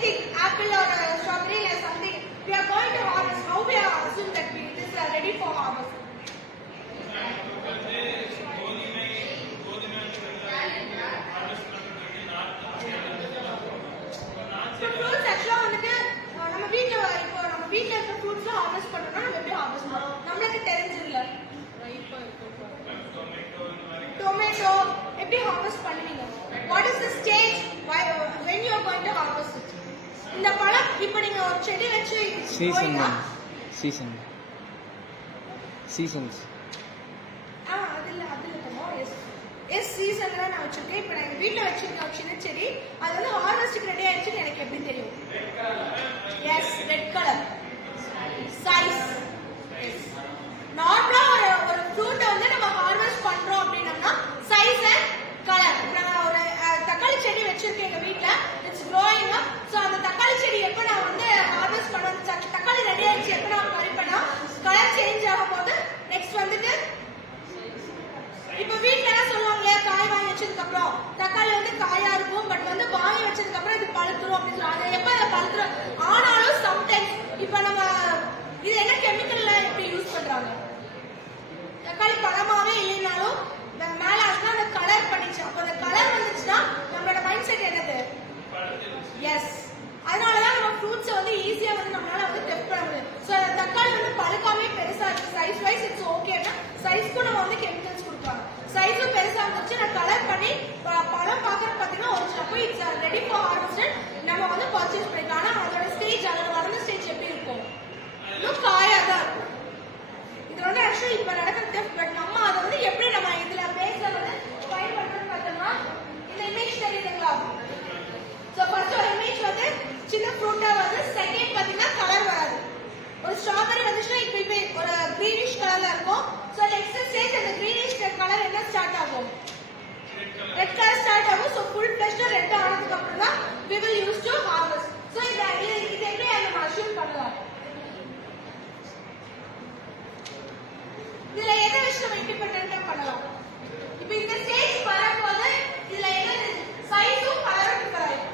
anything, apple or strawberry or something, we are going to harvest. How we are assume that it is ready for harvest? Fruits actually வந்துட்டு நம்ம வீட்ல இருக்க fruits harvest பண்ணனும்னா நம்ம எப்படி harvest பண்ணணும் நமக்கு தெரிஞ்சிரல. டொமேட்டோ எப்படி ஹார்வெஸ்ட் பண்ணுவீங்க? What is the stage when you are going to harvest it? இந்த பழம் இப்போ நீங்க ஒரு செடி வச்சு சீசன்ஸ் எஸ் சீசன்ல நான் வச்சிருக்கேன். இப்போ நான் வீட்ல வச்சிருக்க ஒரு சின்ன செடி அது வந்து ஹார்வெஸ்ட்க்கு ரெடி ஆயிடுச்சுன்னு எனக்கு எப்படி தெரியும்? Yes red colour size. நார்மலா ஒரு ஃப்ரூட் வந்து நம்ம ஹார்வெஸ்ட் பண்றோம் அப்படின்னா சைஸ் அண்ட் கலர். நான் ஒரு தக்காளி செடி வச்சிருக்கேன் எங்க வீட்ல. It's growing up. சோ அந்த தக்காளி செடி எப்ப நான் வந்து ஹார்வெஸ்ட் பண்ணணும் தக்காளி ரெடி ஆயிடுச்சு எப்ப நான் பறிப்பேனா கலர் சேஞ்ச் ஆகும்போது நெக்ஸ்ட் வந்துட்டு இப்போ வீட்ல என்ன சொல்லுவாங்க காய் வாங்கி வச்சதுக்கு அப்புறம் தக்காளி வந்து காயா இருக்கும் பட் வந்து வாங்கி வச்சதுக்கு அப்புறம் இது பழுத்துரும் அப்படின்னு சொல்லுவாங்க. எப்ப அதை பழுத்துரும் ஆனாலும் சம்டைம்ஸ் இப்போ நம்ம இது என்ன கெமிக்கல்ல எப்படி யூஸ் பண்றாங்க தக்காளி பழமாவே இல்லைனாலும் மேல ஆச்சுன்னா அந்த கலர் பண்ணிச்சு. அப்போ அந்த கலர் வந்துச்சுன்னா நம்மளோட மைண்ட் செட் என்னது? எஸ். அதனாலதான் நம்ம ஃப்ரூட்ஸ் வந்து ஈஸியா வந்து நம்மளால வந்து டெஸ்ட் பண்ண முடியும். சோ அந்த தக்காளி வந்து பழுக்காமே பெருசா இருக்கு சைஸ் வைஸ் இட்ஸ் ஓகேன்னா சைஸ்க்கு நம்ம வந்து கெமிக்கல்ஸ் கொடுப்பாங்க. சைஸும் பெருசா இருந்துச்சு நான் கலர் பண்ணி பழம் பாக்குறது பாத்தீங்கன்னா ஒரிஜினல் அப்போ இட்ஸ் ரெடி ஃபார் ஹார்வெஸ்ட் நம்ம வந்து பர்ச்சேஸ் பண்ணிக்கலாம். ஆனா அதோட ஸ்டேஜ் அதோட வளர்ந்த ஸ்டேஜ் எப்படி இருக்கும்? இன்னும் காயா தான் இருக்கும். இது வந்து ஆக்சுவலி இப்ப நடக்கிற டெஸ்ட் பட் நம்ம அதை வந்து எப்படி நம்ம இதுல பேச வந்து ஃபைண்ட் பண்றது பார்த்தோம்னா இந்த இமேஜ் தெரியுதுங்களா? சோ ஃபர்ஸ்ட் ஒரு இமேஜ் வந்து சின்ன ஃப்ரூட்டா வந்து செகண்ட் பாத்தீங்கன்னா கலர் வராது. ஒரு ஸ்ட்ராபெரி வந்துச்சுன்னா இப்போ ஒரு கிரீனிஷ் கலர்ல இருக்கும். சோ நெக்ஸ்ட் ஸ்டேஜ் அந்த கிரீனிஷ் கலர் என்ன ஸ்டார்ட் ஆகும்? ரெட் கலர் ஸ்டார்ட் ஆகும். சோ ஃபுல் ஃபிளஷ்டா ரெட் ஆனதுக்கு அப்புறம் தான் we will use to harvest. So இது எப்படி நம்ம அஷ்யூம் பண்ணலாம்? இதுல எதை வச்சு நம்ம இண்டிபெண்டன்ட்டா பண்ணலாம்? இப்போ இந்த ஸ்டேஜ் வரும்போது இதுல என்ன சைஸும் கலரும் டிஃபர் ஆகும்.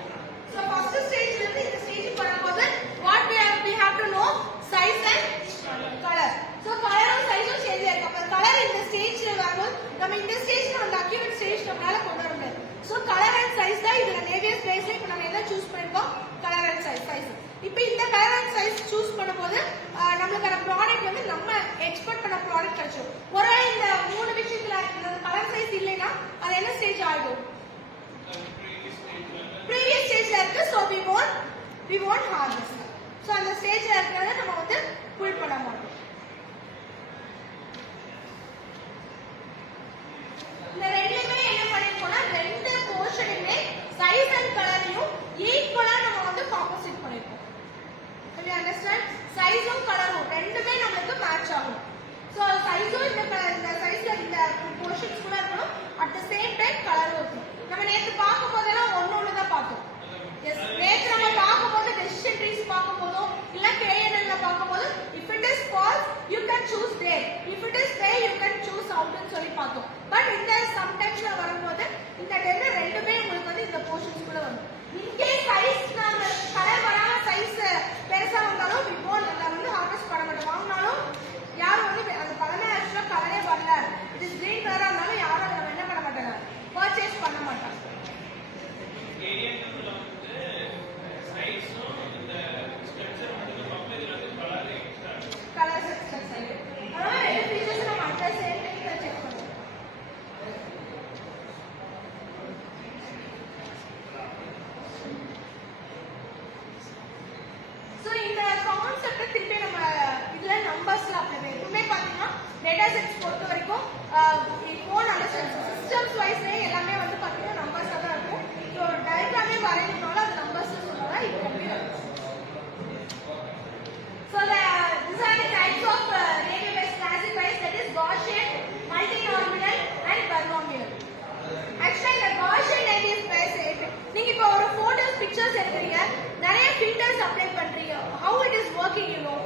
சோ ஃபர்ஸ்ட் ஸ்டேஜ்ல இருந்து இந்த ஸ்டேஜ் வரும்போது what we have to know size and color. So கலரும் சைஸும் சேஞ்ச் ஆகும். அப்ப கலர் இந்த ஸ்டேஜ்ல வரும்போது நம்ம இந்த ஸ்டேஜ்ல அந்த அக்யூரேட் ஸ்டேஜ் நம்மளால கொண்டு வர முடியாது. சோ கலர் அண்ட் சைஸ் தான் இதுல நேவியஸ் பிளேஸ்ல இப்போ நம்ம எதை சூஸ் பண்ணிருக்கோம்? Colour and size. இப்போ இந்த கலர் அண்ட் சைஸ் சூஸ் பண்ணும்போது நம்மளுக்கான ப்ராடக்ட் வந்து நம்ம எக்ஸ்பெக்ட் பண்ண ப்ராடக்ட் கிடைச்சிடும். ஒருவேளை இந்த மூணு விஷயத்துல இந்த கலர் சைஸ் இல்லைன்னா அது என்ன ஸ்டேஜ் ஆயிடும்? ப்ரீவியஸ் ஸ்டேஜ்ல இருக்கு. So we won't harvest. So அந்த ஸ்டேஜ்ல இருக்கிறத நம்ம வந்து புல் பண்ண மாட்டோம். இந்த ரெண்டுமே என்ன பண்ணிருக்கோம்னா ரெண்டு போர்ஷனுமே சைஸ் அண்ட் கலரையும் ஈக்குவலா நம்ம வந்து காம்போசிட் பண்ணிருக்கோம். You understand? சைஸும் கலரும் ரெண்டுமே நமக்கு மேட்ச் ஆகும். சோ சைஸும் இந்த சைஸ்ல இந்த போர்ஷன்ஸ் கூட இருக்கணும். அட் தி சேம் டைம் கலரும் இருக்கணும். நம்ம நேத்து பார்க்கும் போதெல்லாம் ஒண்ணு தான் பார்த்தோம். எஸ் நேத்து நம்ம பார்க்கும்போது டெசிஷன் ட்ரீஸ் பார்க்கும்போதோ இல்ல KNN ல பார்க்கும்போது if it is false you can choose there, if it is fair you can choose out ன்னு சொல்லி பார்த்தோம். பட் இந்த சம்டைம்ஸ்ல வரும்போது இந்த ரெண்டுமே உங்களுக்கு வந்து இந்த போர்ஷன்ஸ் கூட வரும். இங்கே சைஸ் நம்ம கலர் வராம சைஸ் பெருசா வந்தாலும் we won't அதை வந்து ஹார்வெஸ்ட் பண்ண மாட்டோம். வாங்கினாலும் யாரும் வந்து அந்த பழமே ஆக்சுவலா கலரே வரல இட் இஸ் கிரீன் கலரா இருந்தாலும் யாரும் நம்ம என்ன பண்ண மாட்டாங்க பர்ச்சேஸ் பண்ண மாட்டாங்க. கலர் ஸ்ட்ரக்சர் அதனால ரெண்டு ஃபீச்சர்ஸ் நம்ம அட் தி சேம் டைம்ல செக் பண்ணுவோம். சோ இந்த கான்செப்ட் திருப்பி நம்ம இதுல நம்பர்ஸ்ல அப்ளை பண்ணி எப்பவுமே பாத்தீங்கன்னா டேட்டா செட்ஸ் பொறுத்த வரைக்கும் ஃபோன் அண்டர்ஸ்டாண்ட் சிஸ்டம்ஸ் வைஸ்ல எல்லாமே வந்து பாத்தீங்கன்னா நம்பர்ஸா தான் இருக்கும். சோ டயக்ராமே வரையணும்னால அது நம்பர்ஸ் சொல்றதா இது கண்டிப்பா. So these are the types of radio-based classifiers, that is Gaussian, multinomial and binomial. Actually the Gaussian radio-based நீங்க இப்போ ஒரு photos pictures எடுக்கறீங்க நிறைய filters apply பண்றீங்க. How it is working you know?